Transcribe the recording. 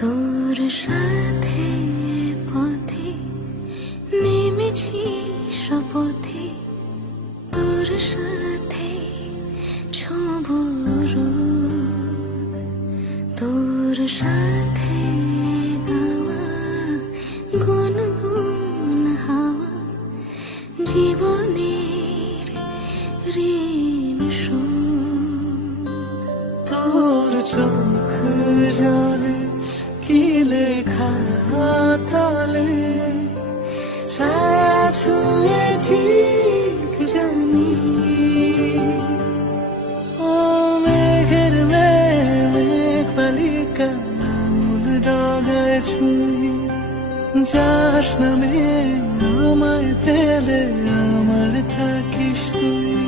তোর সাথে পথে নেমেছি শপথে, তোর সাথে ছোঁব রোদ, তোর সাথে গাওয়া গুনগুন হাওয়া জীবনের ঋণ শোধ। তোর চোখ জলে কি লেখা তলে ছায়া ছুঁয়ে ঠিক জানি। ও মেঘের মেঘ বালিকা মূল ডগায় ছুঁয়ে যাস নামে আমায় পেলে আমার থাকিস তুই।